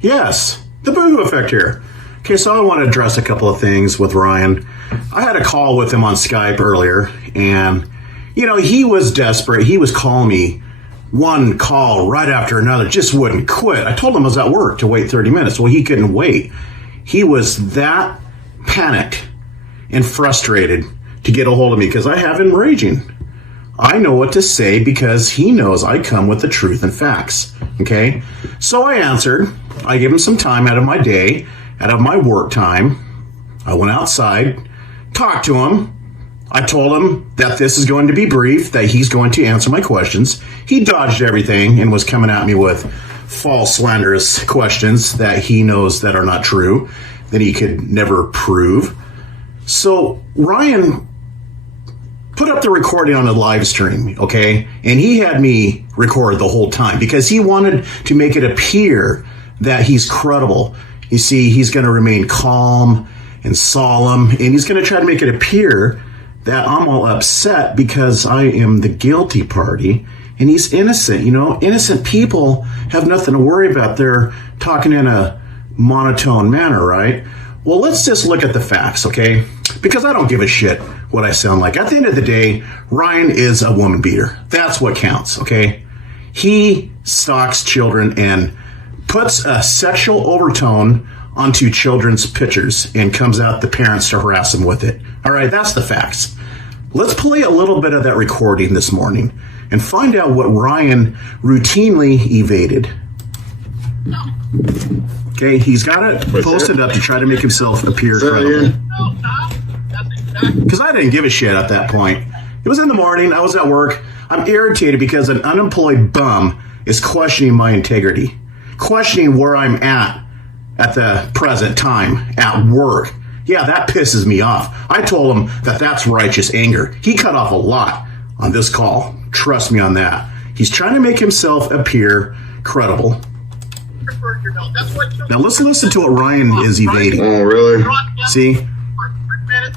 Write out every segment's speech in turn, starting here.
Yes, the boohoo effect here. Okay, so I want to address a couple of things with Ryan. I had a call with him on Skype earlier, and, he was desperate. He was calling me one call right after another, just wouldn't quit. I told him I was at work to wait 30 minutes. Well, he couldn't wait. He was that panicked and frustrated to get a hold of me because I have him raging. I know what to say because he knows I come with the truth and facts. Okay? So I answered. I gave him some time out of my day, out of my work time. I went outside, talked to him. I told him that this is going to be brief, that he's going to answer my questions. He dodged everything and was coming at me with false, slanderous questions that he knows that are not true, that he could never prove. So Ryan put up the recording on a live stream, okay? And he had me record the whole time because he wanted to make it appear that he's credible. You see, he's going to remain calm and solemn, and he's going to try to make it appear that I'm all upset because I am the guilty party and he's innocent. Innocent people have nothing to worry about. They're talking in a monotone manner, right? Well, let's just look at the facts, okay? Because I don't give a shit what I sound like. At the end of the day, Ryan is a woman beater. That's what counts, okay? He stalks children and puts a sexual overtone onto children's pictures and comes out the parents to harass them with it. All right, that's the facts. Let's play a little bit of that recording this morning and find out what Ryan routinely evaded. Okay, he's got it posted up to try to make himself appear credible. Because I didn't give a shit at that point. It was in the morning, I was at work. I'm irritated because an unemployed bum is questioning my integrity, questioning where I'm at the present time at work. Yeah, that pisses me off. I told him that that's righteous anger. He cut off a lot on this call. Trust me on that. He's trying to make himself appear credible. Now let's listen to what Ryan is evading. Oh, really? See?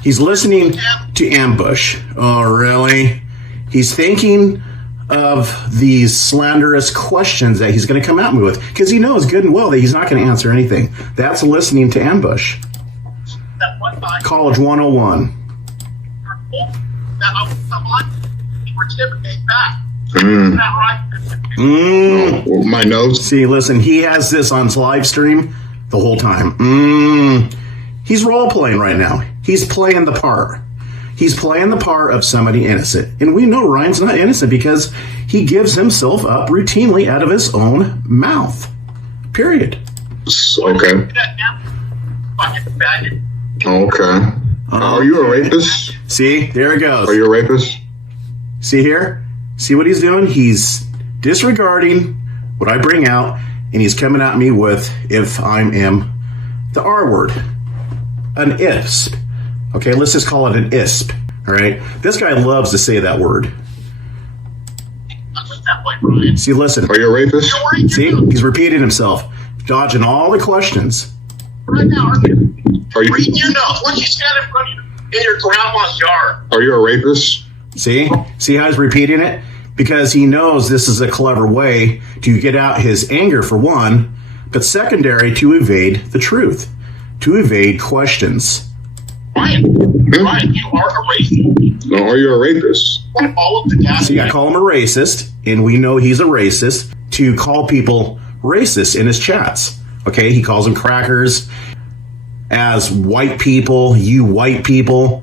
He's listening to ambush. Oh, really? He's thinking of these slanderous questions that he's going to come at me with because he knows good and well that he's not going to answer anything. That's listening to ambush. College 101. My notes. See, listen, he has this on live stream the whole time. He's role playing right now. He's playing the part. He's playing the part of somebody innocent. And we know Ryan's not innocent because he gives himself up routinely out of his own mouth. Period. Okay. Okay. Are you a rapist? See, there it goes. Are you a rapist? See here? See what he's doing? He's disregarding what I bring out, and he's coming at me with if I am the R word. An ISP. Okay, let's just call it an ISP. All right? This guy loves to say that word. See, listen. Are you a rapist? See? He's repeating himself, dodging all the questions. Right now, are you reading your notes? What you stand in front of you in your grandma's yard? Are you a rapist? See? See how he's repeating it? Because he knows this is a clever way to get out his anger, for one, but secondary, to evade the truth, to evade questions. Ryan, you are a racist. No, are you a rapist? See, I call him a racist, and we know he's a racist, to call people racist in his chats. Okay, he calls them crackers, as white people, you white people,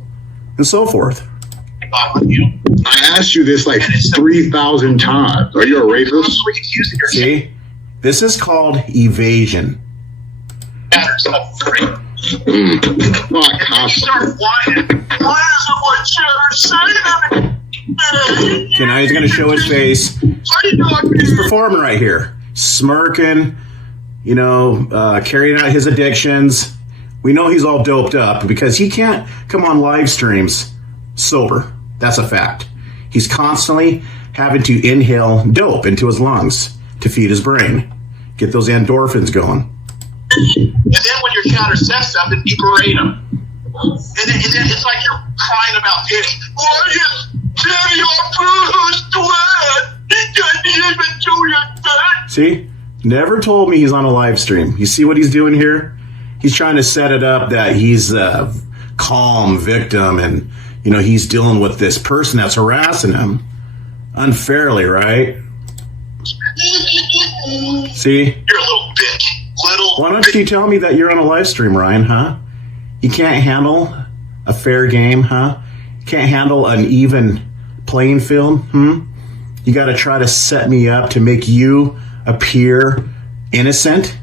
and so forth. I asked you this like 3,000 times. Are you a rapist? See, this is called evasion. Okay, now he's going to show his face. He's performing right here, smirking, carrying out his addictions. We know he's all doped up because he can't come on live streams sober. That's a fact. He's constantly having to inhale dope into his lungs to feed his brain, get those endorphins going. And then when your counter says something, you berate him. And then it's like you're crying about Teddy. Why is Teddy on Bruce Sweat? He didn't even do your thing. See? Never told me he's on a live stream. You see what he's doing here? He's trying to set it up that he's a calm victim and, you know, he's dealing with this person that's harassing him unfairly, right? See? You're a little bitch. Why don't you tell me that you're on a live stream, Ryan, huh? You can't handle a fair game, huh? You can't handle an even playing field, You got to try to set me up to make you appear innocent,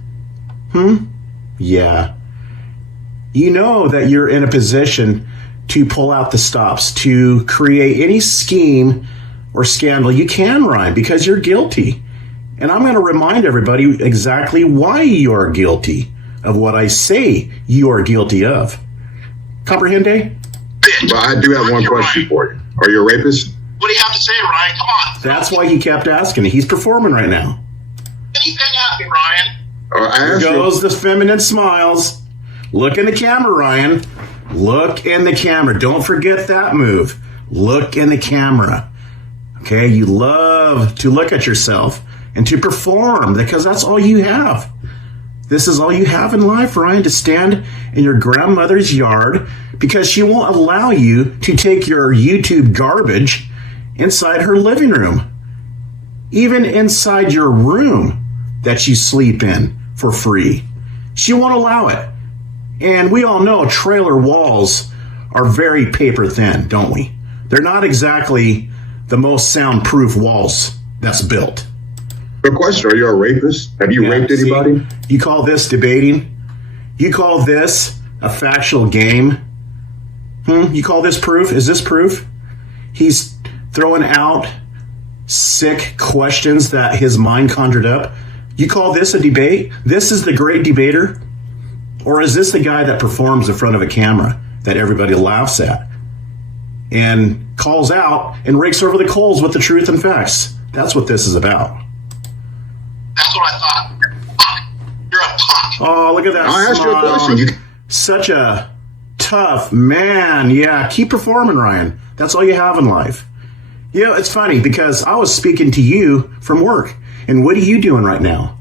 Yeah. You know that you're in a position to pull out the stops, to create any scheme or scandal you can, Ryan, because you're guilty. And I'm going to remind everybody exactly why you are guilty of what I say you are guilty of. Comprehende? But I do have one question for you. Are you a rapist? What do you have to say, Ryan? Come on. That's why he kept asking. He's performing right now. Anything at me, Ryan? Here goes the feminine smiles. Look in the camera, Ryan. Look in the camera. Don't forget that move. Look in the camera. Okay? You love to look at yourself and to perform because that's all you have. This is all you have in life, Ryan, to stand in your grandmother's yard because she won't allow you to take your YouTube garbage inside her living room. Even inside your room that you sleep in for free. She won't allow it. And we all know trailer walls are very paper thin, don't we? They're not exactly the most soundproof walls that's built. Good question. Are you a rapist? Have you raped anybody? See, you call this debating? You call this a factual game? You call this proof? Is this proof? He's throwing out sick questions that his mind conjured up. You call this a debate? This is the great debater? Or is this the guy that performs in front of a camera that everybody laughs at and calls out and rakes over the coals with the truth and facts? That's what this is about. That's what I thought. You're a punk. Oh, look at that I'll ask you a smile. question. Such a tough man. Yeah, keep performing, Ryan. That's all you have in life. You know, it's funny because I was speaking to you from work. And what are you doing right now?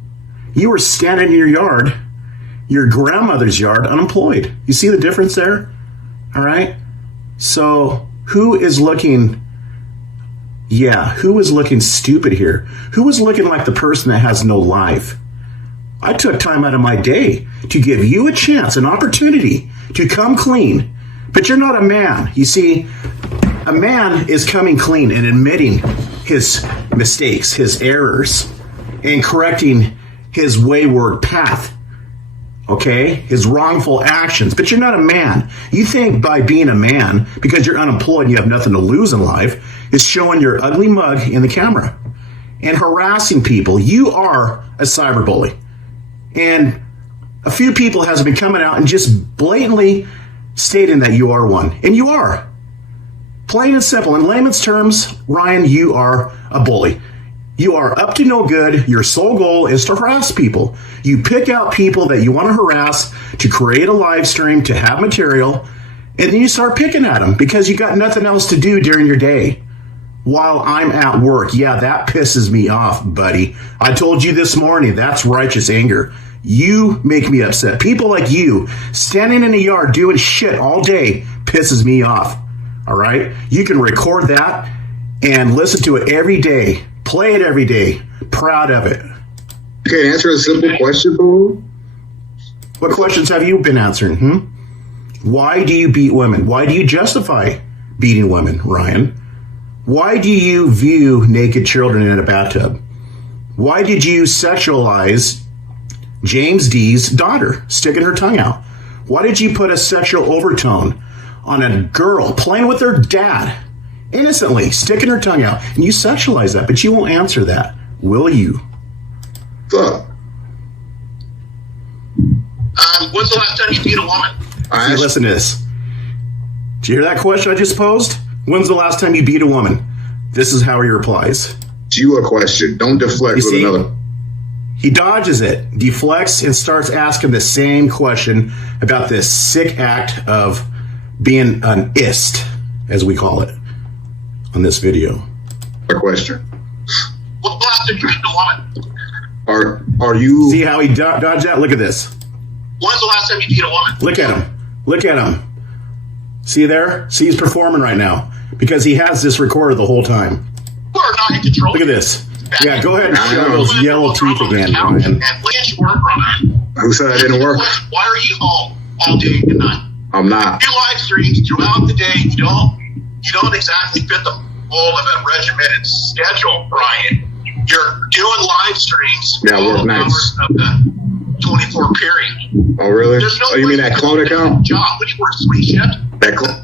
You were standing in your yard, your grandmother's yard, unemployed. You see the difference there? All right? So who is looking... Yeah, who is looking stupid here? Who is looking like the person that has no life? I took time out of my day to give you a chance, an opportunity to come clean. But you're not a man. You see, a man is coming clean and admitting his mistakes, his errors, and correcting his wayward path. Okay? His wrongful actions. But you're not a man. You think by being a man, because you're unemployed and you have nothing to lose in life, is showing your ugly mug in the camera and harassing people. You are a cyberbully. And a few people has been coming out and just blatantly stating that you are one. And you are. Plain and simple. In layman's terms, Ryan, you are a bully. You are up to no good. Your sole goal is to harass people. You pick out people that you want to harass to create a live stream, to have material, and then you start picking at them because you got nothing else to do during your day. While I'm at work, yeah, that pisses me off, buddy. I told you this morning, that's righteous anger. You make me upset. People like you, standing in a yard doing shit all day, pisses me off. All right? You can record that and listen to it every day. Play it every day. Proud of it. Okay, answer a simple question, boo. What questions have you been answering? Why do you beat women? Why do you justify beating women, Ryan? Why do you view naked children in a bathtub? Why did you sexualize James D's daughter, sticking her tongue out? Why did you put a sexual overtone on a girl playing with her dad, innocently sticking her tongue out? And you sexualize that, but you won't answer that, will you? Fuck. When's the last time you beat a woman? See, listen to this. Did you hear that question I just posed? When's the last time you beat a woman? This is how he replies. It's you a question. Don't deflect with another. He dodges it, deflects, and starts asking the same question about this sick act of being an ist, as we call it, on this video. A question. When's the last time you beat a woman? Are you? See how he dodged that? Look at this. When's the last time you beat a woman? Look at him. Look at him. See there? See, he's performing right now because he has this recorded the whole time. You are not in control. Look at this. Yeah, go ahead and show those yellow teeth again, Ryan. And look at your work, Ryan. Who said I didn't work? Why are you home all day and night? I'm not. You live streams throughout the day. You don't exactly fit the mold of a regimented schedule, Ryan. You're doing live streams. Yeah, I work nights. Hours of the 24 period. Oh, really? There's no Oh, you mean that clone account? Job. When you work swing shift. That clone.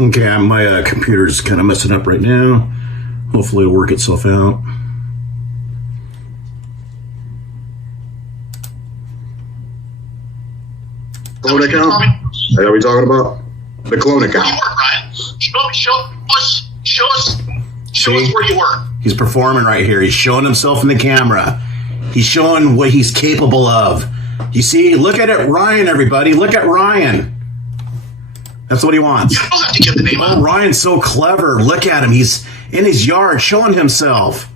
Okay, my computer's kind of messing up right now. Hopefully it'll work itself out. Clone account? Is that what we talking about? The clone Where you account. work, Ryan? Show us where you work. He's performing right here. He's showing himself in the camera. He's showing what he's capable of. You see, look at it, Ryan, everybody. Look at Ryan. That's what he wants. You don't have to give the name Oh, up. Ryan's so clever. Look at him. He's in his yard showing himself.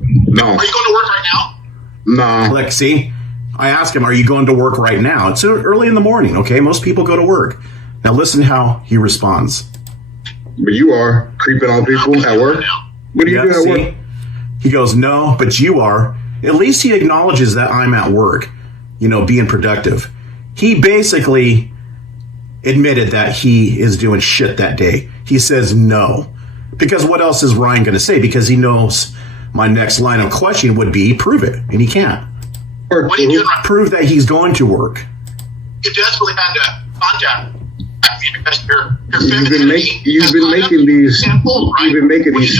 No. Are you going to work right now? No. Look, see? I asked him, are you going to work right now? It's early in the morning, okay? Most people go to work. Now listen how he responds. But you are creeping on people at work? What do you do at work? He goes, no, but you are. At least he acknowledges that I'm at work, being productive. He basically admitted that he is doing shit that day. He says no. Because what else is Ryan going to say? Because he knows my next line of questioning would be, prove it. And he can't. What are you doing right now? Prove that he's going to work. You desperately had to contact me because your You've been making these. You've been making what these.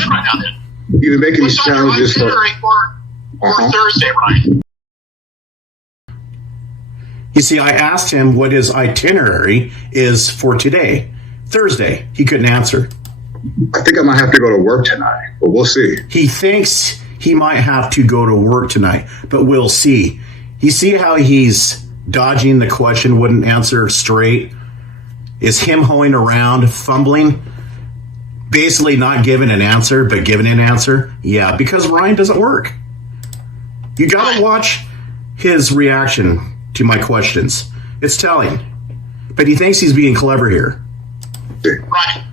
are you doing right now, then? You've been making these What's on your challenges for. itinerary for Thursday, Ryan? You see, I asked him what his itinerary is for today, Thursday. He couldn't answer. I think I might have to go to work tonight, but we'll see. He thinks he might have to go to work tonight, but we'll see. You see how he's dodging the question, wouldn't answer straight? Is him hoeing around, fumbling, basically not giving an answer, but giving an answer? Yeah, because Ryan doesn't work. You gotta watch his reaction to my questions. It's telling. But he thinks he's being clever here. Ryan,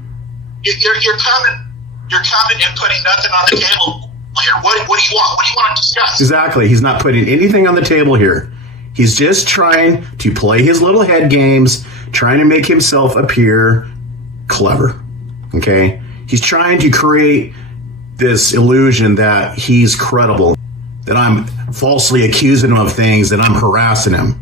you're coming and putting nothing on the table here. What do you want? What do you want to discuss? Exactly. He's not putting anything on the table here. He's just trying to play his little head games, trying to make himself appear clever. Okay? He's trying to create this illusion that he's credible, that I'm falsely accusing him of things, that I'm harassing him.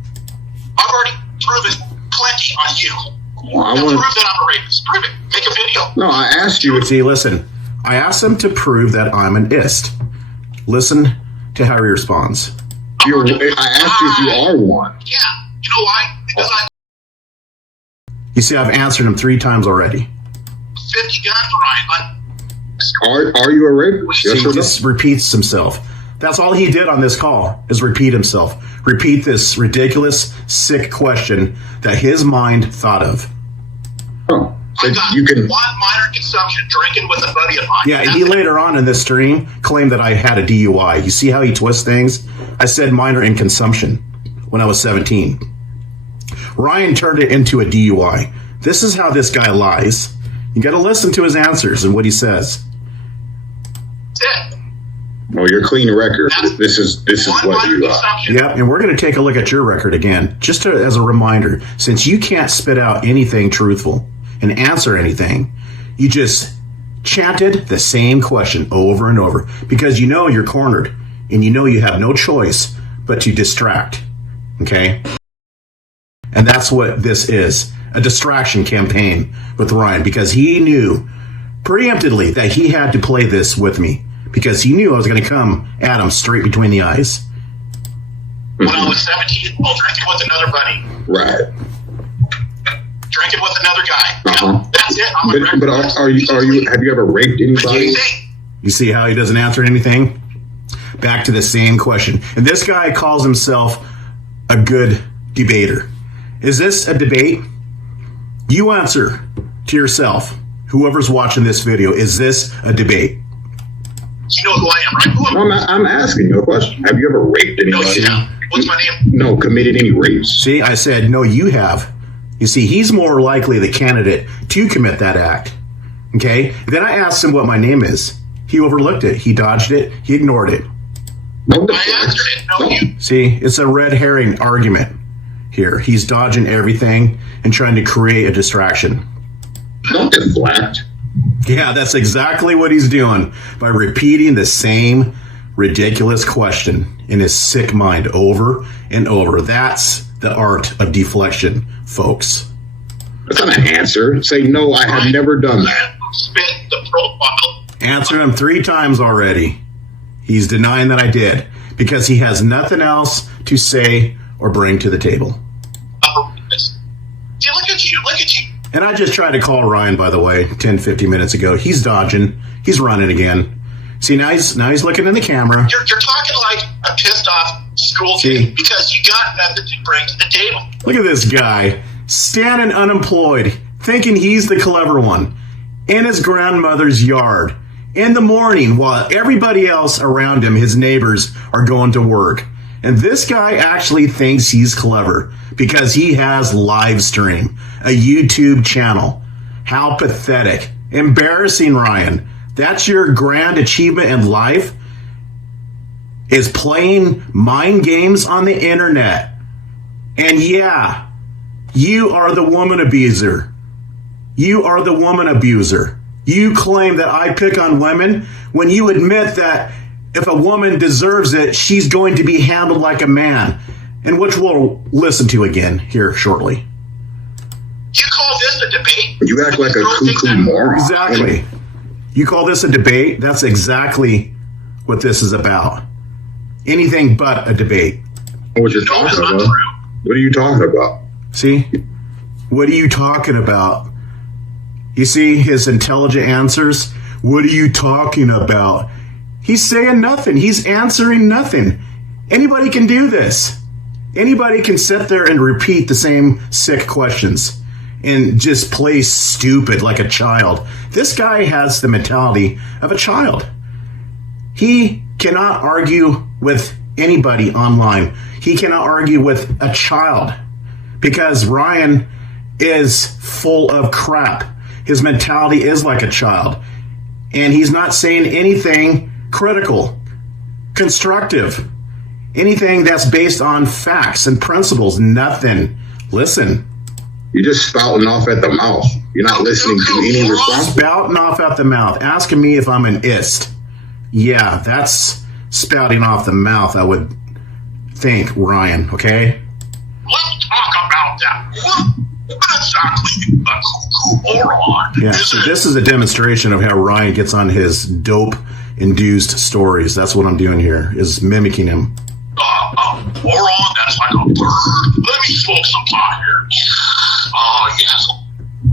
I've already proven plenty on you. Well, I Now want. prove that I'm a rapist. Prove it. Make a video. No, I asked you. See, listen. I asked him to prove that I'm an ist. Listen to how he responds. I asked you if you are one. Yeah. You know why? Because I You see, I've answered him 3 times already. 50 guns, Ryan. Are you a rapist? See, Yes he or no? just repeats himself. That's all he did on this call, is repeat himself. Repeat this ridiculous, sick question that his mind thought of. Oh, so I got you can. one minor consumption drinking with a buddy of mine. Yeah, and he later on in this stream claimed that I had a DUI. You see how he twists things? I said minor in consumption when I was 17. Ryan turned it into a DUI. This is how this guy lies. You got to listen to his answers and what he says. That's it. Well, your clean record. This is One what minor you are. consumption. Yep, and we're going to take a look at your record again, just as a reminder. Since you can't spit out anything truthful and answer anything, you just chanted the same question over and over because you know you're cornered and you know you have no choice but to distract. Okay? And that's what this is, a distraction campaign with Ryan, because he knew preemptively that he had to play this with me because he knew I was going to come at him straight between the eyes. When I was 17, well, drinking with another buddy. Right. Drinking with another guy. Uh-huh. Yep, that's it. I'm a record. But are you? Have you ever raped anybody? You think? You see how he doesn't answer anything? Back to the same question. And this guy calls himself a good debater. Is this a debate? You answer to yourself. Whoever's watching this video, is this a debate? You know who I am, right? Who am I? Well, I'm asking you a question. Have you ever raped No, anybody? you have. What's my name? No, committed any rapes? See, I said, no, you have. You see, he's more likely the candidate to commit that act. Okay? Then I asked him what my name is. He overlooked it. He dodged it. He ignored it. No, I answered it. No, you. See, it's a red herring argument here. He's dodging everything and trying to create a distraction. don't deflect. Yeah, that's exactly what he's doing by repeating the same ridiculous question in his sick mind over and over. That's the art of deflection, folks. That's not an answer. Say, no, I have never done that. Spit the profile. Answered him 3 times already. He's denying that I did because he has nothing else to say or bring to the table. See, look at you. Look at you. And I just tried to call Ryan, by the way, 10, 15 minutes ago. He's dodging. He's running again. See, now he's looking in the camera. You're talking like a pissed off school kid because you got nothing to bring to the table. Look at this guy standing unemployed, thinking he's the clever one, in his grandmother's yard in the morning while everybody else around him, his neighbors, are going to work. And this guy actually thinks he's clever because he has live stream, a YouTube channel. How pathetic. Embarrassing, Ryan. That's your grand achievement in life, is playing mind games on the internet. And yeah, you are the woman abuser. You are the woman abuser. You claim that I pick on women when you admit that if a woman deserves it, she's going to be handled like a man, and which we'll listen to again here shortly. You call this a debate? You act like a cuckoo moron. Exactly. You call this a debate? That's exactly what this is about. Anything but a debate. What you're talking about? What are you talking about? See? What are you talking about? You see his intelligent answers? What are you talking about? He's saying nothing. He's answering nothing. Anybody can do this. Anybody can sit there and repeat the same sick questions and just play stupid like a child. This guy has the mentality of a child. He cannot argue with anybody online. He cannot argue with a child because Ryan is full of crap. His mentality is like a child. And he's not saying anything critical, constructive, anything that's based on facts and principles. Nothing. Listen. You're just spouting off at the mouth. You're not listening to any response. Spouting off at the mouth. Asking me if I'm an ist. Yeah, that's spouting off the mouth, I would think, Ryan, okay? Let's talk about that. What exactly a cuckoo moron? Yeah, so this is a demonstration of how Ryan gets on his dope-induced stories. That's what I'm doing here, is mimicking him. Moron, that's like a bird. Let me smoke some pot here. Oh, yes.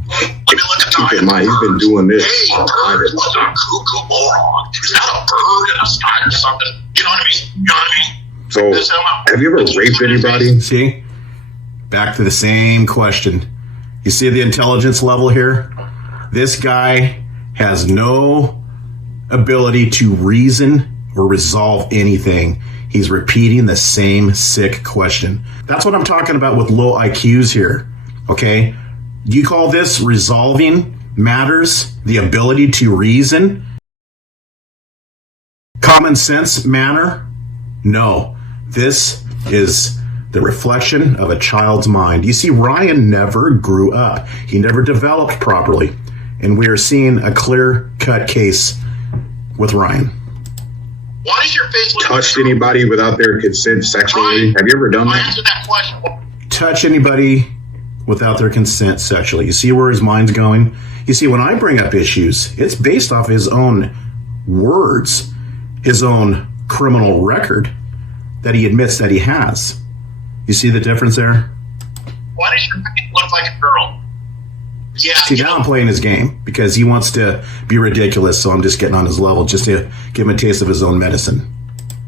Let me look at Keep in mind, he's been doing this. Hey, bird, what's a cuckoo moron? Is that a bird in the sky or something? You know what I mean? You know what I mean? So, have you ever raped anybody? See? Back to the same question. You see the intelligence level here? This guy has no ability to reason or resolve anything. He's repeating the same sick question. That's what I'm talking about with low IQs here. Okay? You call this resolving matters, the ability to reason? Common sense manner? No. This is the reflection of a child's mind. You see, Ryan never grew up. He never developed properly. And we are seeing a clear-cut case with Ryan. Why does your face look Touched anybody without their consent sexually? Ryan, Have you ever done that? answer that question. Touch anybody without their consent sexually. You see where his mind's going? You see, when I bring up issues, it's based off his own words, his own criminal record that he admits that he has. You see the difference there? Why does your face look like a girl? Yeah. See, now I'm playing his game because he wants to be ridiculous, so I'm just getting on his level just to give him a taste of his own medicine.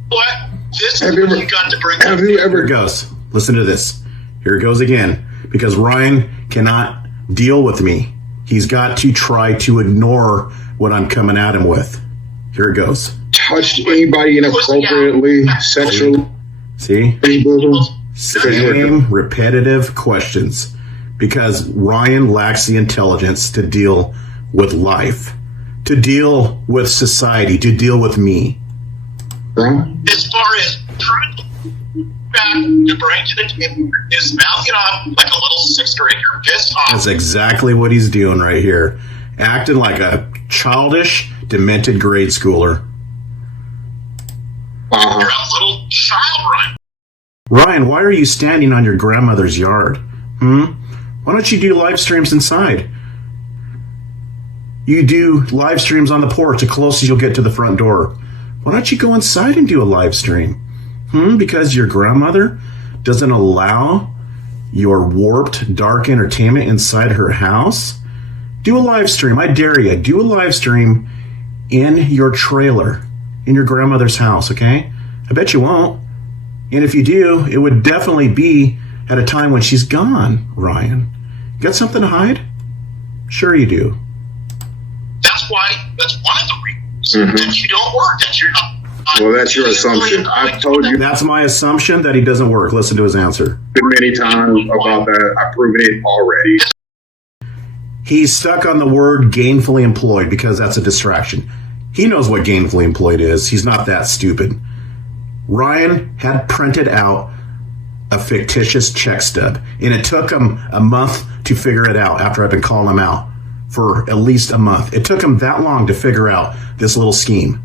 What? This Have is you what ever- you got to bring Have up. you Here ever it goes. Listen to this. Here it goes again. Because Ryan cannot deal with me. He's got to try to ignore what I'm coming at him with. Here it goes. touched anybody inappropriately, sexually? See? Same repetitive questions. Because Ryan lacks the intelligence to deal with life, to deal with society, to deal with me. As far as trying to bring to the table is mouthing off like a little sixth grader, pissed off. That's exactly what he's doing right here. Acting like a childish, demented grade schooler. You're a little child, Ryan. Ryan, why are you standing on your grandmother's yard? Why don't you do live streams inside? You do live streams on the porch, the closest you'll get to the front door. Why don't you go inside and do a live stream? Because your grandmother doesn't allow your warped, dark entertainment inside her house? Do a live stream. I dare you. Do a live stream in your trailer, in your grandmother's house, okay? I bet you won't. And if you do, it would definitely be at a time when she's gone, Ryan. You got something to hide? Sure you do. That's one of the reasons that you don't work, that you're not. Well, that's your assumption. I've told you That's my assumption that he doesn't work. Listen to his answer. many times about that. I've proven it already. He's stuck on the word gainfully employed because that's a distraction. He knows what gainfully employed is. He's not that stupid. Ryan had printed out a fictitious check stub, and it took him a month to figure it out after I've been calling him out for at least a month. It took him that long to figure out this little scheme.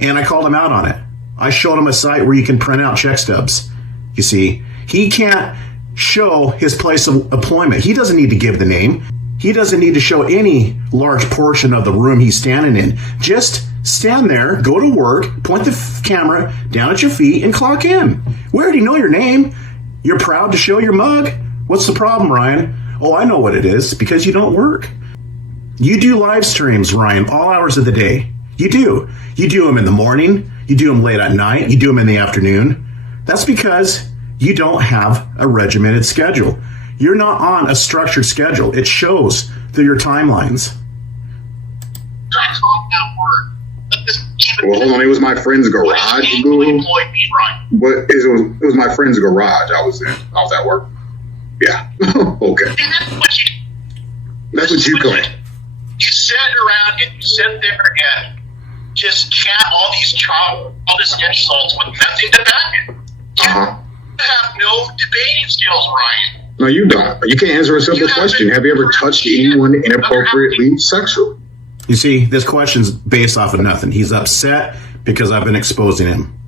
And I called him out on it. I showed him a site where you can print out check stubs. You see, he can't show his place of employment. He doesn't need to give the name. He doesn't need to show any large portion of the room he's standing in. Just stand there, go to work, point the camera down at your feet, and clock in. We already know your name. You're proud to show your mug. What's the problem, Ryan? Oh, I know what it is, because you don't work. You do live streams, Ryan, all hours of the day. You do. You do them in the morning. You do them late at night. You do them in the afternoon. That's because you don't have a regimented schedule. You're not on a structured schedule. It shows through your timelines. I call that word. Well, hold on. It was my friend's garage. But it was my friend's garage. I was in. I was at work. Yeah. Okay. That's what you claim. You sit around and you sit there and just chant all these childish insults with nothing to back it. You have no debating skills, Ryan. No, you don't. You can't answer a simple question. Have you ever touched anyone inappropriately sexually? You see, this question's based off of nothing. He's upset because I've been exposing him.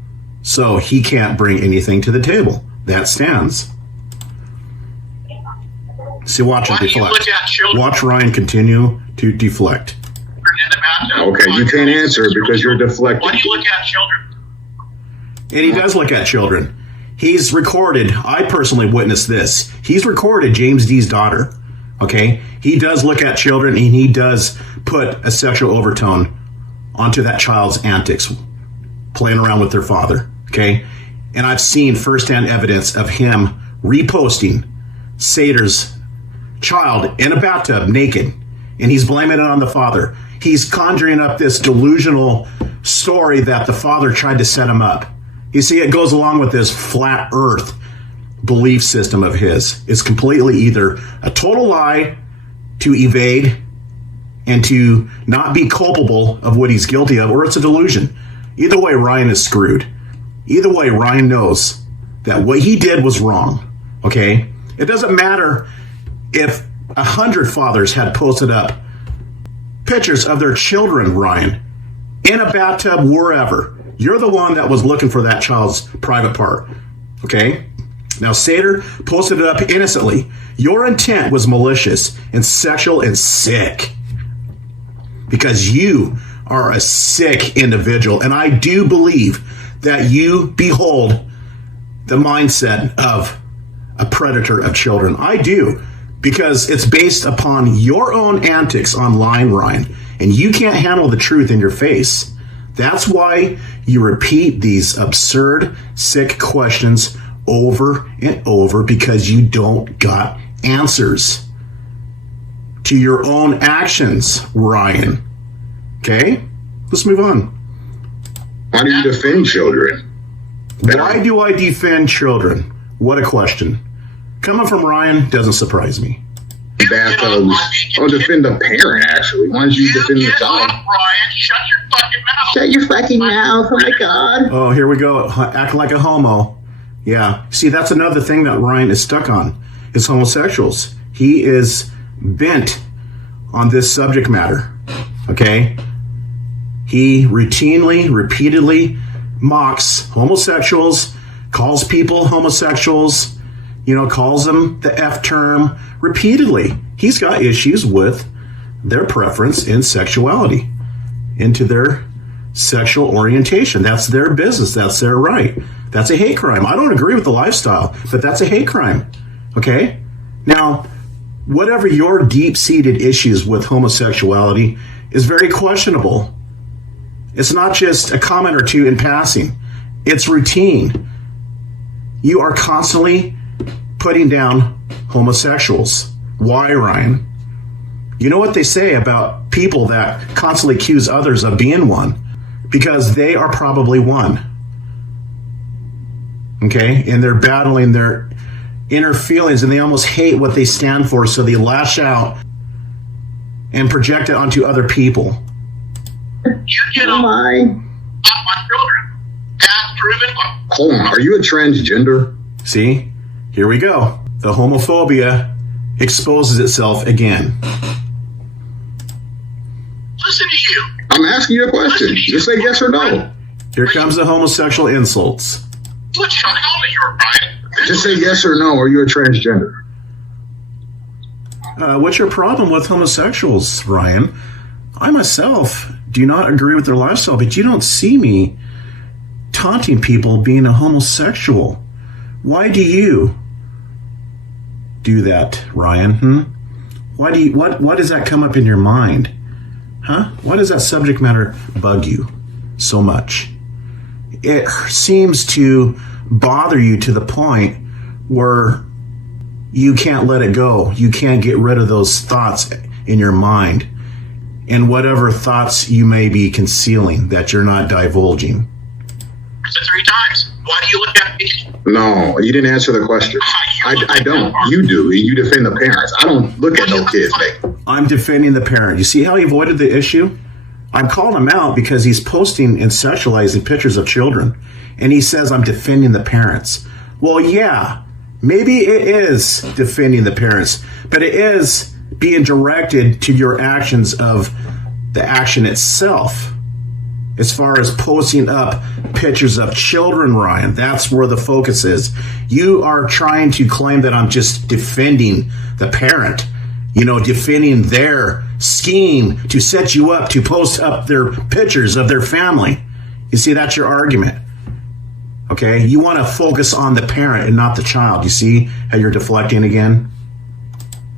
So he can't bring anything to the table. That stands. See, watch him deflect. Watch Ryan continue to deflect. Okay, you can't answer because you're deflecting. Why do you look at children? And he does look at children. He's recorded, I personally witnessed this. He's recorded James D's daughter. Okay? He does look at children, and he does put a sexual overtone onto that child's antics, playing around with their father. Okay? And I've seen firsthand evidence of him reposting Sater's child in a bathtub naked, and he's blaming it on the father. He's conjuring up this delusional story that the father tried to set him up. You see, it goes along with this flat earth belief system of his. It's completely either a total lie to evade and to not be culpable of what he's guilty of, or it's a delusion. Either way, Ryan is screwed. Either way, Ryan knows that what he did was wrong. Okay? It doesn't matter if 100 fathers had posted up pictures of their children, Ryan, in a bathtub, wherever. You're the one that was looking for that child's private part. Okay? Now, Sater posted it up innocently. Your intent was malicious and sexual and sick. Because you are a sick individual. And I do believe that you behold the mindset of a predator of children. I do. Because it's based upon your own antics online, Ryan. And you can't handle the truth in your face. That's why you repeat these absurd, sick questions over and over, because you don't got answers to your own actions, Ryan. Okay? Let's move on. Why do you defend children? Why do I defend children? What a question. Coming from Ryan doesn't surprise me. Bathtubs. Or defend a parent, actually. Why don't you defend the child? Ryan, shut your fucking mouth. Shut your fucking mouth. Oh my God. Oh, here we go. Acting like a homo. Yeah. See, that's another thing that Ryan is stuck on, is homosexuals. He is bent on this subject matter. Okay? He routinely, repeatedly mocks homosexuals, calls people homosexuals, calls them the F term repeatedly. He's got issues with their preference in sexuality, into their sexual orientation. That's their business. That's their right. That's a hate crime. I don't agree with the lifestyle, but that's a hate crime. Okay? Now, whatever your deep-seated issues with homosexuality is very questionable. It's not just a comment or two in passing. It's routine. You are constantly putting down homosexuals. Why, Ryan? You know what they say about people that constantly accuse others of being one? Because they are probably one. Okay? And they're battling their inner feelings, and they almost hate what they stand for, so they lash out and project it onto other people. You get on my children. That's proven. Hold on. Are you a transgender? See? Here we go. The homophobia exposes itself again. Listen to you. I'm asking you a question. Just say yes or no. Here comes the homosexual insults. What the hell are you, Ryan? Just say yes or no. Are you a transgender? What's your problem with homosexuals, Ryan? I myself do not agree with their lifestyle, but you don't see me taunting people being a homosexual. Why do you do that, Ryan? Why does that come up in your mind? Huh? Why does that subject matter bug you so much? It seems to bother you to the point where you can't let it go. You can't get rid of those thoughts in your mind, and whatever thoughts you may be concealing that you're not divulging. So 3 times. Why do you look at me? No, you didn't answer the question. I don't. You do. You defend the parents. I don't look at no kids, babe. I'm defending the parent. You see how he avoided the issue? I'm calling him out because he's posting and sexualizing pictures of children. And he says I'm defending the parents. Well, yeah, maybe it is defending the parents, but it is being directed to your actions of the action itself. As far as posting up pictures of children, Ryan, that's where the focus is. You are trying to claim that I'm just defending the parent, defending their scheme to set you up to post up their pictures of their family. You see, that's your argument. Okay? You want to focus on the parent and not the child. You see how you're deflecting again?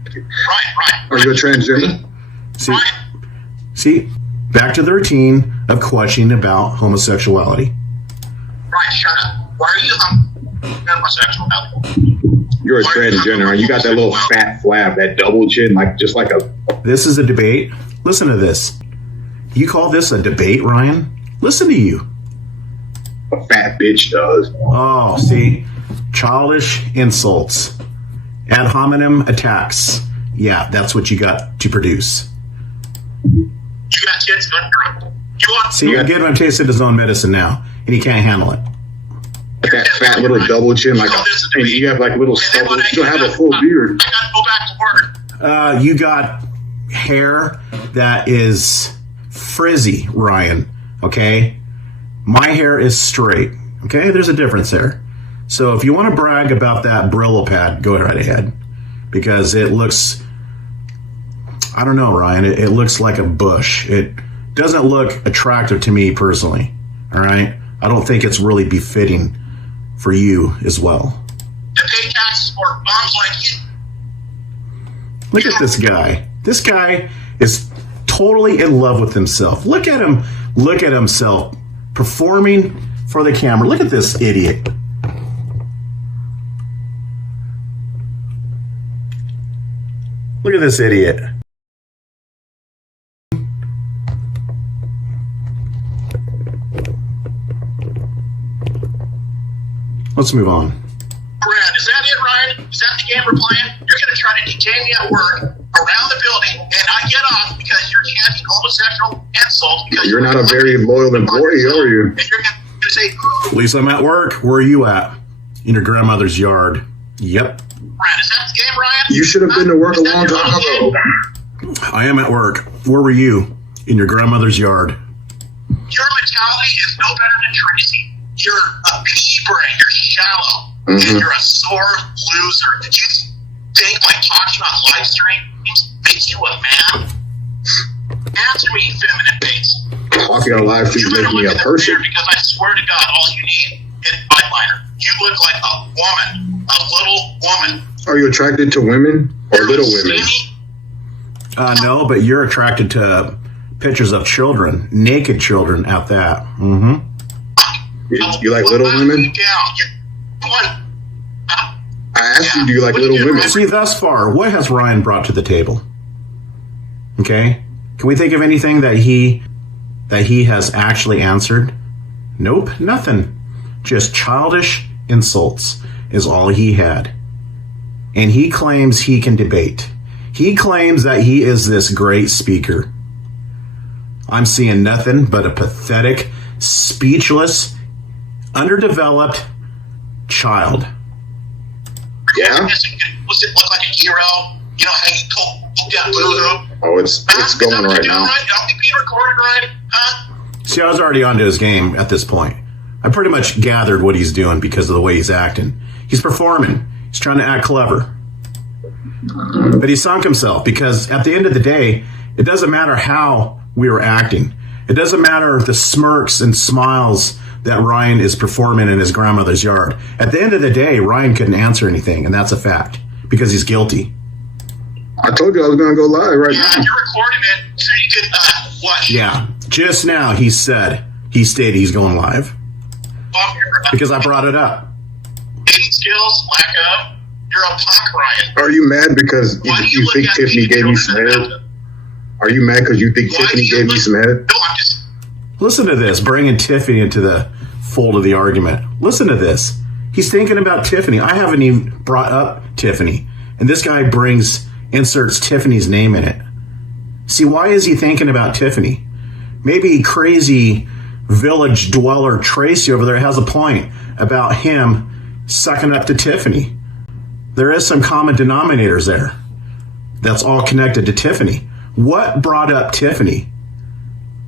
Right. Are you a transgender? See? Back to the routine of questioning about homosexuality. Right, shut up. Why are you homosexual? You're a transgender, and you got that little fat flab, that double chin, just like a... This is a debate. Listen to this. You call this a debate, Ryan? Listen to you. A fat bitch does. Oh, see? Childish insults. Ad hominem attacks. Yeah, that's what you got to produce. You got kids under. See, I'm getting him tasted his own medicine now, and he can't handle it. That fat little double chin, and you have little stubble. You don't have a full beard. I gotta go back to work. You got hair that is frizzy, Ryan. Okay, my hair is straight. Okay, there's a difference there. So if you want to brag about that Brillo pad, go right ahead, because it looks, I don't know, Ryan, it looks like a bush. It doesn't look attractive to me personally. All right, I don't think it's really befitting for you as well. To pay taxes for bombs like you. Look at this guy. This guy is totally in love with himself. Look at him. Look at himself performing for the camera. Look at this idiot. Look at this idiot. Let's move on. Brad, is that it, Ryan? Is that the game we're playing? You're going to try to detain me at work around the building, and I get off because you're chanting homosexual insults. Because You're not a very loyal employee, are you? And you're going to say, Lisa, I'm at work. Where are you at? In your grandmother's yard. Yep. Brad, is that the game, Ryan? You should have been to work a long time ago. I am at work. Where were you? In your grandmother's yard. Your mentality is no better than Tracy. You're a pea brain. You're shallow. And you're a sore loser. Did you think like talking on live streams makes you a man? Answer me, feminine face. Talking on live stream makes me a person. Because I swear to God, all you need is an eyeliner. You look like a woman, a little woman. Are you attracted to women or little women? No, but you're attracted to pictures of children, naked children at that. Mm-hmm. You like little women? I asked you, do you like little women? See, thus far, what has Ryan brought to the table? Okay? Can we think of anything that he has actually answered? Nope, nothing. Just childish insults is all he had. And he claims he can debate. He claims that he is this great speaker. I'm seeing nothing but a pathetic, speechless, underdeveloped child. Yeah? Was it look like a hero? You know how you pull that boo-hoo? Oh, it's going right now. Are we being recorded right? Huh? See, I was already onto his game at this point. I pretty much gathered what he's doing because of the way he's acting. He's performing. He's trying to act clever. But he sunk himself because at the end of the day, it doesn't matter how we were acting. It doesn't matter the smirks and smiles that Ryan is performing in his grandmother's yard. At the end of the day, Ryan couldn't answer anything, and that's a fact because he's guilty. I told you I was going to go live right now. Yeah, you're recording it so you can what? Yeah, just now he stated he's going live because I brought it up. Dating skills, lack of. You're a punk, Ryan. Are you mad because you think Tiffany gave you some head? Are you mad because you think Tiffany gave you some head? No, I'm just... Listen to this, bringing Tiffany into the fold of the argument. Listen to this. He's thinking about Tiffany. I haven't even brought up Tiffany. And this guy inserts Tiffany's name in it. See, why is he thinking about Tiffany? Maybe crazy village dweller Tracy over there has a point about him sucking up to Tiffany. There is some common denominators there. That's all connected to Tiffany. What brought up Tiffany?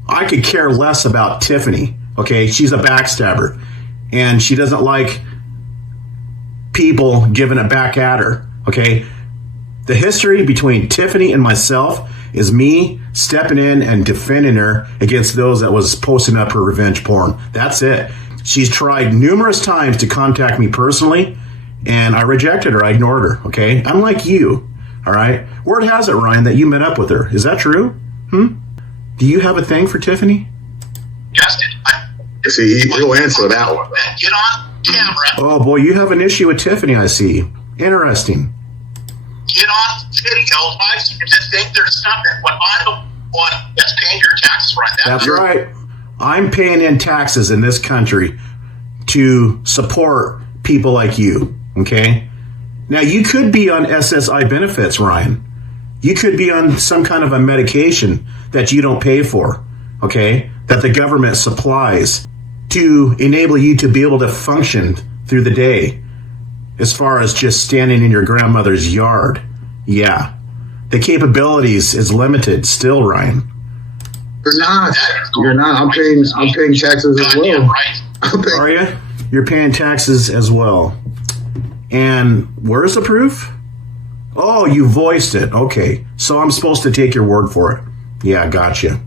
I could care less about Tiffany. Okay, she's a backstabber. And she doesn't like people giving it back at her. Okay, the history between Tiffany and myself is me stepping in and defending her against those that was posting up her revenge porn. That's it. She's tried numerous times to contact me personally, and I rejected her. I ignored her. Okay, I'm like you. All right. Word has it, Ryan, that you met up with her. Is that true? Do you have a thing for Tiffany? Justin, See, he'll answer that one. get on camera. Oh boy, you have an issue with Tiffany, I see. Interesting. Get on video live streams and think there's something when I'm the one that's paying your taxes right now. That's right. I'm paying in taxes in this country to support people like you. Okay? Now, you could be on SSI benefits, Ryan. You could be on some kind of a medication that you don't pay for, okay, that the government supplies to enable you to be able to function through the day as far as just standing in your grandmother's yard. Yeah. The capabilities is limited still, Ryan. You're not. You're not. I'm paying taxes as well. Right. Are you? You're paying taxes as well. And where's the proof? Oh, you voiced it. Okay. So I'm supposed to take your word for it. Yeah, gotcha.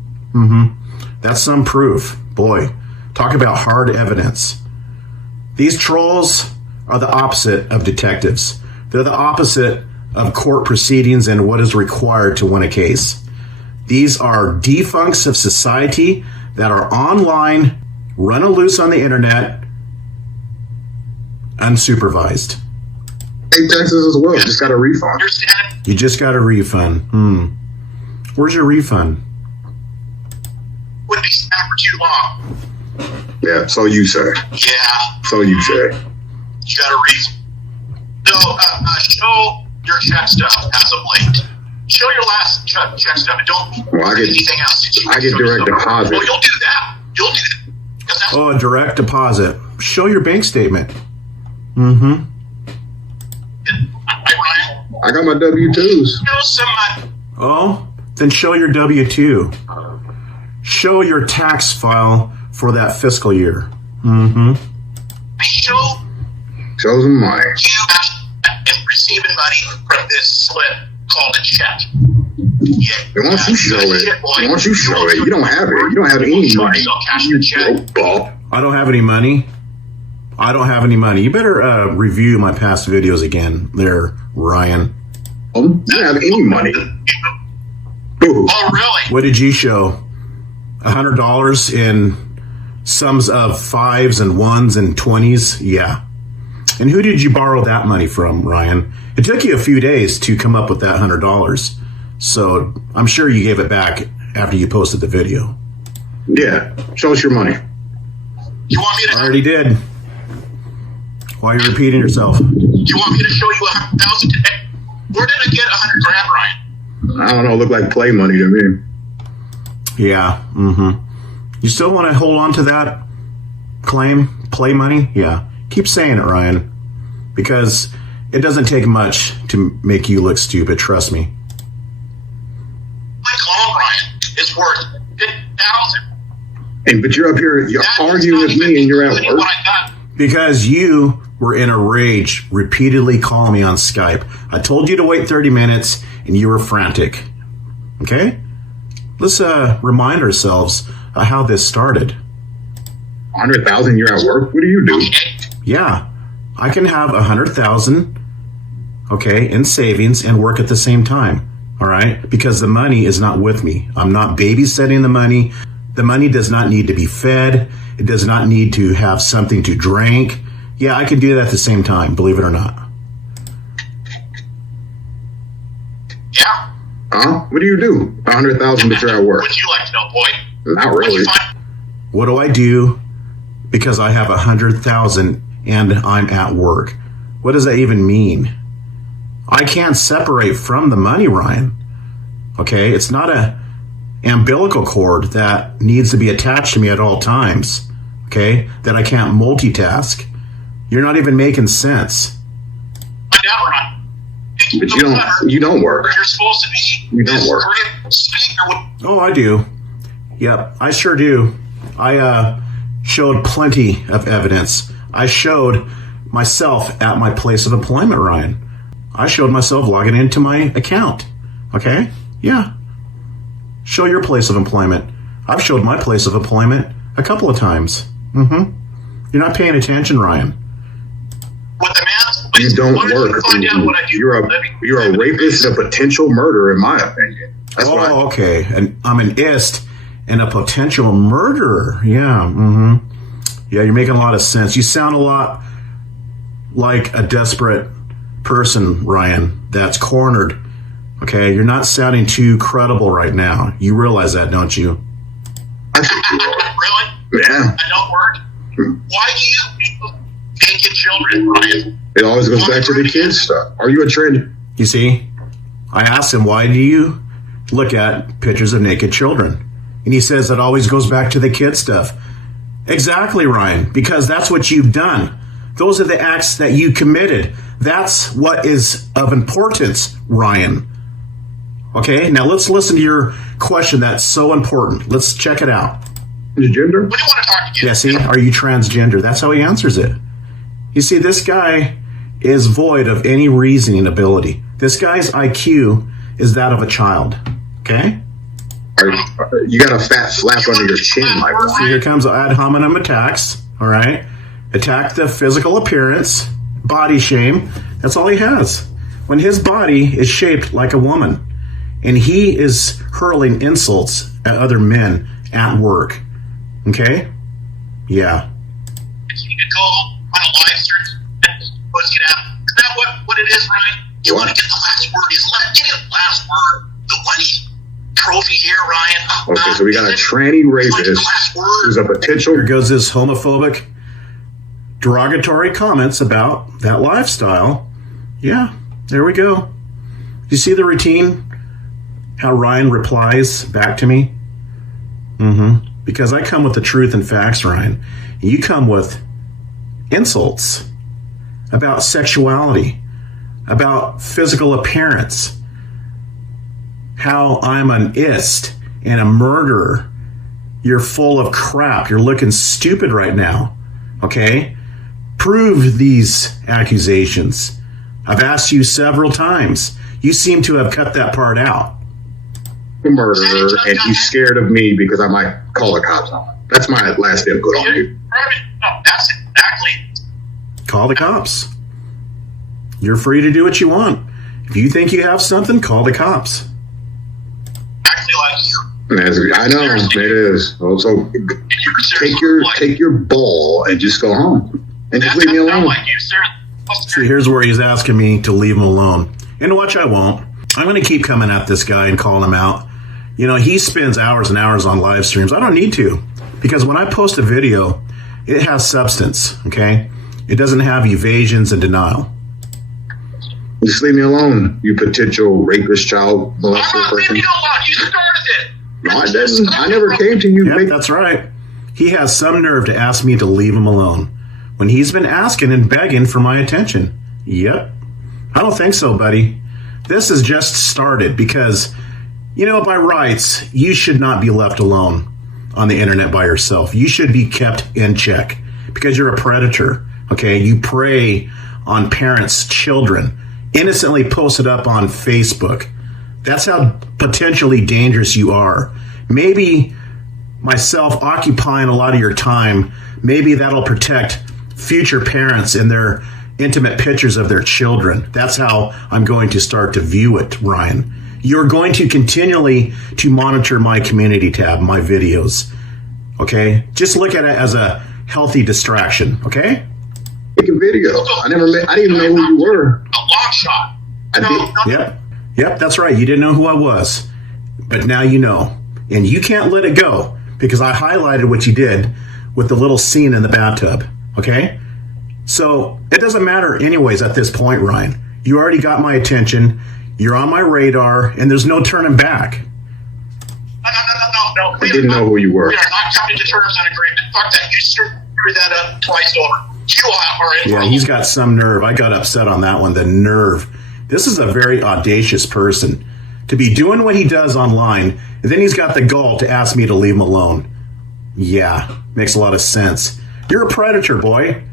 That's some proof. Boy, talk about hard evidence. These trolls are the opposite of detectives. They're the opposite of court proceedings and what is required to win a case. These are defuncts of society that are online, run loose on the internet, unsupervised. Pay taxes as well. Just got a refund. You just got a refund. Where's your refund? Wouldn't be snapped for too long. Yeah, so you say. Yeah. So you say. You got a reason. So, show your check stuff as of late. Show your last check stuff and don't Well, I get anything else. I get direct deposit. Well, you'll do that. You'll do that. Because that's Oh, a direct deposit. Show your bank statement. Mm-hmm. right, Ryan. I got my W-2s. Show some Oh, then show your W-2. Show your tax file for that fiscal year. Mm-hmm. show Show some money. you receiving money from this slip called a check. Yeah. And once you show it, you don't have it. You don't have any money. Cash your check. Ball. I don't have any money. I don't have any money. You better review my past videos again there, Ryan. You don't have any money. Ooh. Oh, really? What did you show? $100 in sums of 5s and 1s and 20s? Yeah. And who did you borrow that money from, Ryan? It took you a few days to come up with that $100. So I'm sure you gave it back after you posted the video. Yeah. Show us your money. You want me to? I already did. Why are you repeating yourself? You want me to show you 100,000 today? Where did I get 100 grand, Ryan? I don't know. Look like play money to me. Yeah. Mm-hmm. You still want to hold on to that claim? Play money? Yeah. Keep saying it, Ryan. Because it doesn't take much to make you look stupid. Trust me. My clone, Ryan, is worth 50,000. But you're up here, you're arguing with me, and you're at work. What I got. Because you were in a rage repeatedly calling me on Skype. I told you to wait 30 minutes, and you were frantic. Okay? Let's remind ourselves how this started. 100,000, you're at work? What do you do? Okay. Yeah, I can have 100,000, okay, in savings and work at the same time. All right, because the money is not with me. I'm not babysitting the money. The money does not need to be fed. It does not need to have something to drink. Yeah, I can do that at the same time, believe it or not. Yeah. Huh? What do you do? 100,000, but you're at work. Would you like to know, boy? Not really. What do I do because I have 100,000 and I'm at work? What does that even mean? I can't separate from the money, Ryan. Okay, it's not a umbilical cord that needs to be attached to me at all times. Okay, that I can't multitask. You're not even making sense. Find out, Ryan. But you don't work. You're supposed to be. You don't work. Oh, I do. Yep, I sure do. I showed plenty of evidence. I showed myself at my place of employment, Ryan. I showed myself logging into my account. Okay? Yeah. Show your place of employment. I've showed my place of employment a couple of times. Mm-hmm. You're not paying attention, Ryan. What the man? You don't Why work. you find out what I do You're a rapist and a potential murderer, in my opinion. That's what I, okay. And I'm an ist and a potential murderer. Yeah. Mm-hmm. Yeah, you're making a lot of sense. You sound a lot like a desperate person, Ryan, that's cornered. Okay, you're not sounding too credible right now. You realize that, don't you? I think you are. Really? Yeah. I don't work. Why do you people naked children, Ryan? It always goes back to the kids stuff. Are you a trend? You see, I asked him, why do you look at pictures of naked children? And he says it always goes back to the kid stuff. Exactly, Ryan, because that's what you've done. Those are the acts that you committed. That's what is of importance, Ryan. Okay, now let's listen to your question that's so important. Let's check it out. Gender? What do you want to talk to you? Yeah, see, are you transgender? That's how he answers it. You see, this guy is void of any reasoning ability. This guy's IQ is that of a child. Okay? You got a fat flap under your chin, like So that. here comes ad hominem attacks, all right? Attack the physical appearance, body shame. That's all he has. When his body is shaped like a woman, and he is hurling insults at other men at work. Okay? Yeah. You could go on a live stream and push it out. Is that what it is, Ryan? You want to get the last word. Give me the last word. The winning trophy here, Ryan. Okay, so we got a tranny rapist who's a potential. Here goes this homophobic derogatory comments about that lifestyle. Yeah, there we go. You see the routine? How Ryan replies back to me? Because I come with the truth and facts, Ryan. You come with insults about sexuality, about physical appearance, how I'm an ist and a murderer. You're full of crap. You're looking stupid right now. Okay? Prove these accusations. I've asked you several times. You seem to have cut that part out. A murderer, and he's scared of me because I might call the cops on him. That's my last input on you. No, that's exactly. Call the cops. You're free to do what you want. If you think you have something, call the cops. Exactly like you. I know it is. So take your ball and just go home and just leave me alone. Like you, sir. See, here's where he's asking me to leave him alone. And watch, I won't. I'm going to keep coming at this guy and calling him out. You know, he spends hours and hours on live streams. I don't need to, because when I post a video, it has substance, okay? It doesn't have evasions and denial. Just leave me alone, you potential rapist, child molester I'm not person. leaving you alone. You started it. No, I didn't. I never came to you. Yep, that's right. He has some nerve to ask me to leave him alone when he's been asking and begging for my attention. Yep. I don't think so, buddy. This has just started because, you know, by rights, you should not be left alone on the internet by yourself. You should be kept in check because you're a predator, okay? You prey on parents' children, innocently posted up on Facebook. That's how potentially dangerous you are. Maybe myself occupying a lot of your time, maybe that'll protect future parents and their intimate pictures of their children. That's how I'm going to start to view it, Ryan. You're going to continually to monitor my community tab, my videos, okay? Just look at it as a healthy distraction, okay? Making video. I didn't even know who you were. A long shot. Yep, that's right. You didn't know who I was, but now you know. And you can't let it go because I highlighted what you did with the little scene in the bathtub, okay? So it doesn't matter anyways at this point, Ryan. You already got my attention. You're on my radar, and there's no turning back. No. I didn't know who you were. We are not coming to terms and agreement. Fuck that. You screwed that up twice over. You are in Yeah, he's got some nerve. I got upset on that one. The nerve. This is a very audacious person to be doing what he does online, and then he's got the gall to ask me to leave him alone. Yeah, makes a lot of sense. You're a predator, boy.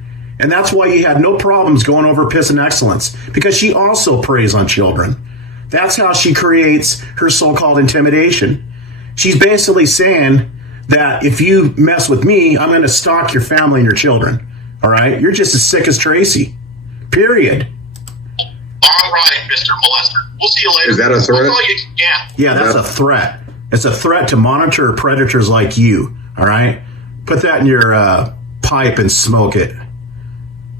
And that's why you had no problems going over Piss and Excellence, because she also preys on children. That's how she creates her so-called intimidation. She's basically saying that if you mess with me, I'm going to stalk your family and your children. All right? You're just as sick as Tracy. Period. All right, Mr. Molester. We'll see you later. Is that a threat? We'll call you again. Yeah, that's a threat. It's a threat to monitor predators like you. All right? Put that in your pipe and smoke it.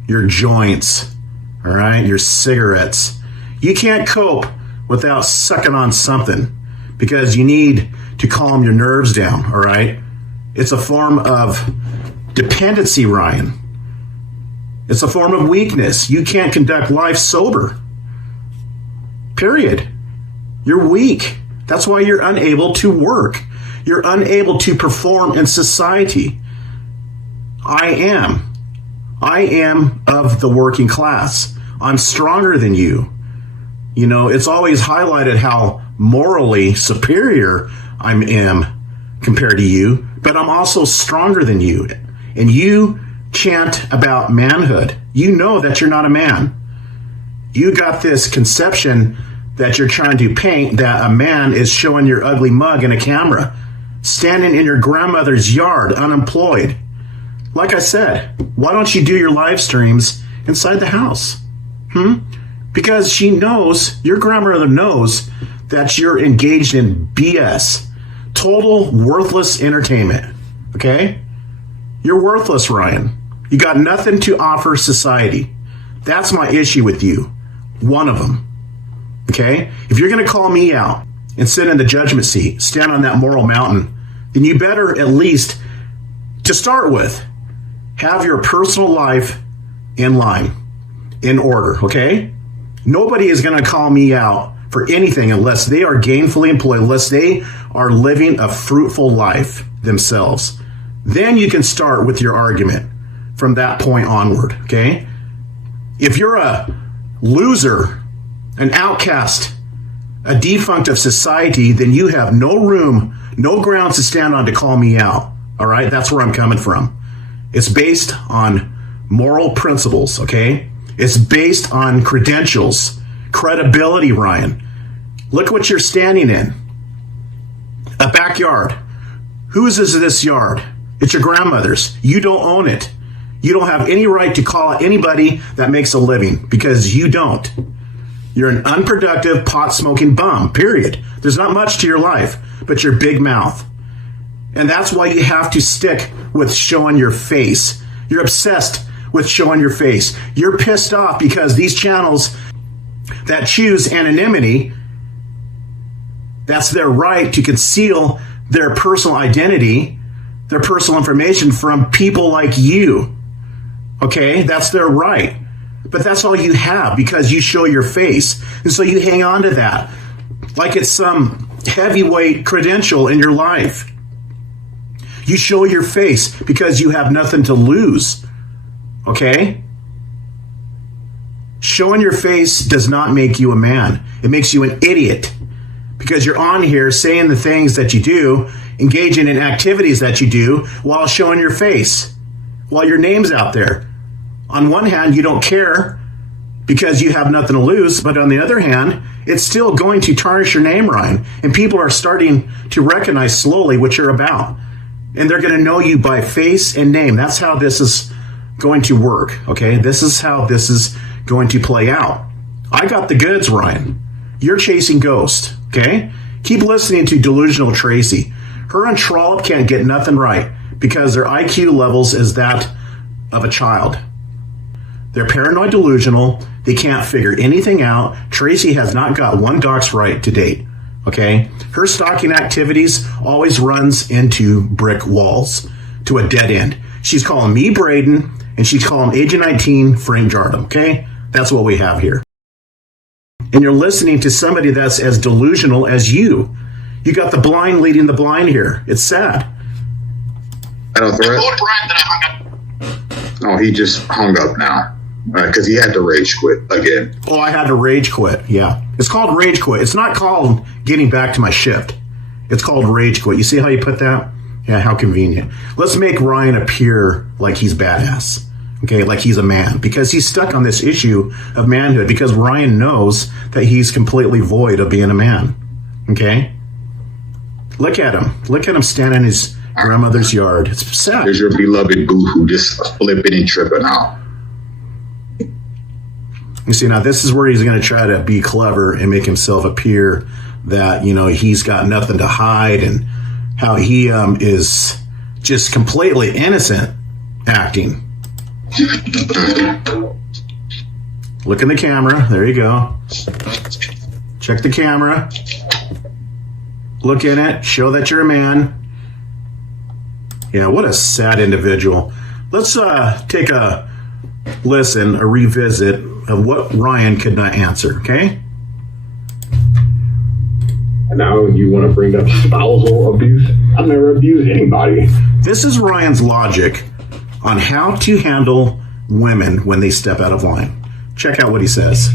Your joints, all right, your cigarettes. You can't cope without sucking on something because you need to calm your nerves down, all right? It's a form of dependency, Ryan. It's a form of weakness. You can't conduct life sober. Period. You're weak. That's why you're unable to work. You're unable to perform in society. I am of the working class. I'm stronger than you. You know, it's always highlighted how morally superior I am compared to you, but I'm also stronger than you. And you chant about manhood. You know that you're not a man. You got this conception that you're trying to paint that a man is showing your ugly mug in a camera, standing in your grandmother's yard, unemployed. Like I said, why don't you do your live streams inside the house? Because she knows, your grandmother knows, that you're engaged in BS. Total worthless entertainment. Okay? You're worthless, Ryan. You got nothing to offer society. That's my issue with you. One of them. Okay? If you're going to call me out and sit in the judgment seat, stand on that moral mountain, then you better at least, to start with, have your personal life in line, in order, okay? Nobody is going to call me out for anything unless they are gainfully employed, unless they are living a fruitful life themselves. Then you can start with your argument from that point onward, okay? If you're a loser, an outcast, a defunct of society, then you have no room, no grounds to stand on to call me out, all right? That's where I'm coming from. It's based on moral principles, okay? It's based on credentials, credibility, Ryan. Look what you're standing in. A backyard. Whose is this yard? It's your grandmother's. You don't own it. You don't have any right to call out anybody that makes a living because you don't. You're an unproductive, pot-smoking bum, period. There's not much to your life but your big mouth. And that's why you have to stick with showing your face. You're obsessed with showing your face. You're pissed off because these channels that choose anonymity, that's their right to conceal their personal identity, their personal information from people like you. Okay? That's their right. But that's all you have because you show your face. And so you hang on to that like it's some heavyweight credential in your life. You show your face because you have nothing to lose. Okay? Showing your face does not make you a man. It makes you an idiot because you're on here saying the things that you do, engaging in activities that you do while showing your face, while your name's out there. On one hand, you don't care because you have nothing to lose, but on the other hand, it's still going to tarnish your name, Ryan, and people are starting to recognize slowly what you're about, and they're going to know you by face and name. That's how this is going to work, okay? This is how this is going to play out. I got the goods, Ryan. You're chasing ghosts, okay? Keep listening to Delusional Tracy. Her and Trollop can't get nothing right because their IQ levels is that of a child. They're paranoid delusional. They can't figure anything out. Tracy has not got one dox right to date, okay? Her stalking activities always runs into brick walls, to a dead end. She's calling me Braden, and she's calling Agent 19 Frank Jardim, okay? That's what we have here. And you're listening to somebody that's as delusional as you. You got the blind leading the blind here. It's sad. I don't threat. Oh, he just hung up now because he had to rage quit again. Oh, I had to rage quit. Yeah. It's called rage quit. It's not called getting back to my shift. It's called rage quit. You see how you put that? Yeah, how convenient. Let's make Ryan appear like he's badass. Okay, like he's a man. Because he's stuck on this issue of manhood. Because Ryan knows that he's completely void of being a man. Okay? Look at him. Look at him standing in his grandmother's yard. It's sad. There's your beloved boo who just flipping and tripping out. You see, now this is where he's going to try to be clever and make himself appear that, you know, he's got nothing to hide and how he is just completely innocent acting. Look in the camera. There you go. Check the camera. Look in it. Show that you're a man. Yeah, what a sad individual. Let's take a listen, a revisit of what Ryan could not answer, okay? And now you want to bring up spousal abuse? I've never abused anybody. This is Ryan's logic on how to handle women when they step out of line. Check out what he says.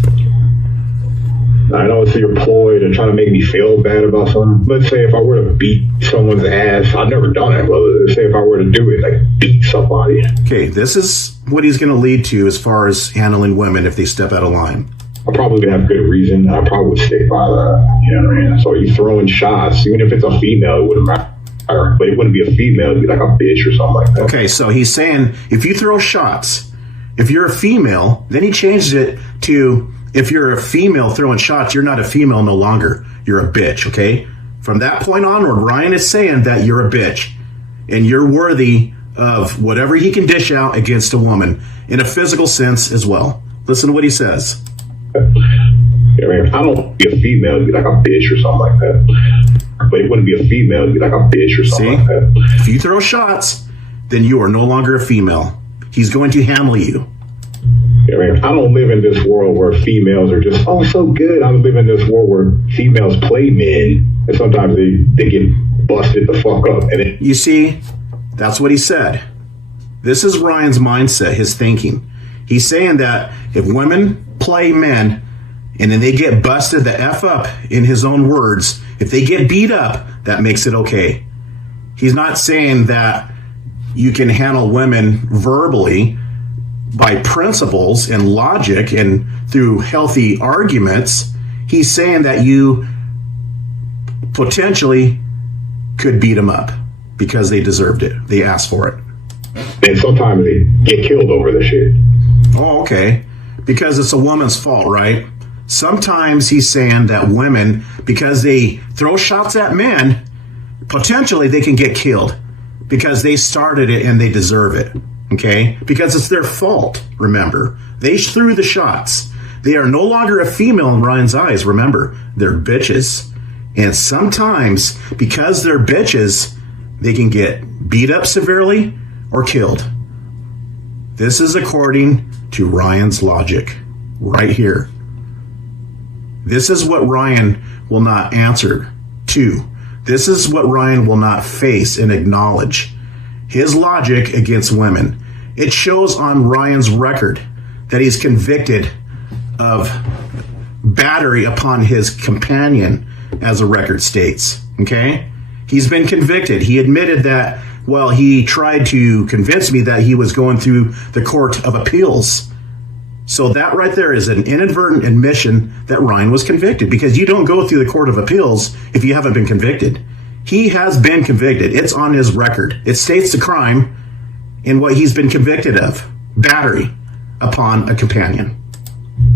I know it's your ploy to try to make me feel bad about something. Let's say if I were to beat someone's ass, I've never done it, but let's say if I were to do it, like beat somebody. Okay, this is what he's going to lead to as far as handling women if they step out of line. I probably have good reason. I probably would stick by that. You know what I mean? So you throwing shots, even if it's a female, it wouldn't matter. But it wouldn't be a female, it'd be like a bitch or something like that. Okay, so he's saying if you throw shots, if you're a female, then he changed it to if you're a female throwing shots, you're not a female no longer. You're a bitch, okay? From that point onward, Ryan is saying that you're a bitch and you're worthy of whatever he can dish out against a woman in a physical sense as well. Listen to what he says. I mean, if I don't be a female, it'd be like a bitch or something like that. But it wouldn't be a female, it'd be like a bitch or something like that. If you throw shots, then you are no longer a female He's going to handle you. I mean, I don't live in this world where females are just, oh, so good. I live in this world where females play men, and sometimes they get busted the fuck up. And you see, that's what he said. This is Ryan's mindset, his thinking. He's saying that if women play men and then they get busted the F up, in his own words, if they get beat up, that makes it okay. He's not saying that you can handle women verbally by principles and logic and through healthy arguments. He's saying that you potentially could beat them up because they deserved it. They asked for it. And sometimes they get killed over the shit. Oh, okay. Because it's a woman's fault, right? Sometimes he's saying that women, because they throw shots at men, potentially they can get killed because they started it and they deserve it. Okay? Because it's their fault, remember. They threw the shots. They are no longer a female in Ryan's eyes, remember. They're bitches. And sometimes, because they're bitches, they can get beat up severely or killed. This is according to Ryan's logic right here. This is what Ryan will not answer to. This is what Ryan will not face and acknowledge. His logic against women. It shows on Ryan's record that he's convicted of battery upon his companion, as the record states. Okay? He's been convicted. He admitted that, well, he tried to convince me that he was going through the Court of Appeals. So that right there is an inadvertent admission that Ryan was convicted, because you don't go through the Court of Appeals if you haven't been convicted. He has been convicted. It's on his record. It states the crime in what he's been convicted of. Battery upon a companion.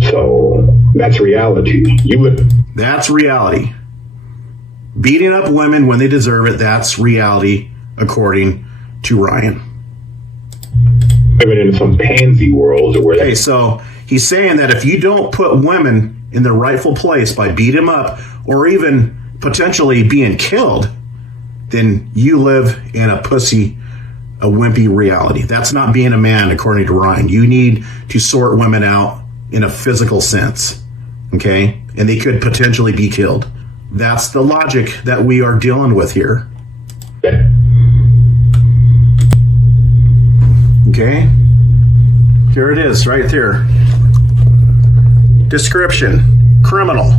So that's reality. That's reality. Beating up women when they deserve it, that's reality according to Ryan. Living in some pansy world where okay, so he's saying that if you don't put women in their rightful place by beating them up or even potentially being killed, then you live in a wimpy reality. That's not being a man, according to Ryan. You need to sort women out in a physical sense, okay? And they could potentially be killed. That's the logic that we are dealing with here. Okay? Here it is, right there. Description: criminal.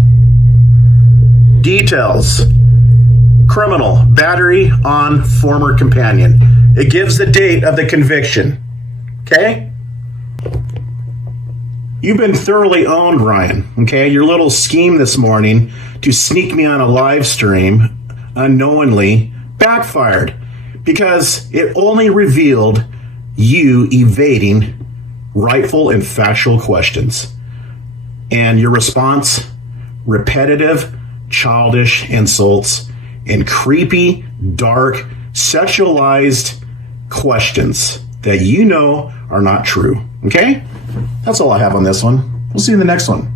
Details: criminal, battery on former companion. It gives the date of the conviction. Okay? You've been thoroughly owned, Ryan. Okay? Your little scheme this morning to sneak me on a live stream unknowingly backfired, because it only revealed you evading rightful and factual questions. And your response: repetitive, childish insults and creepy, dark, sexualized questions that you know are not true. Okay? That's all I have on this one. We'll see you in the next one.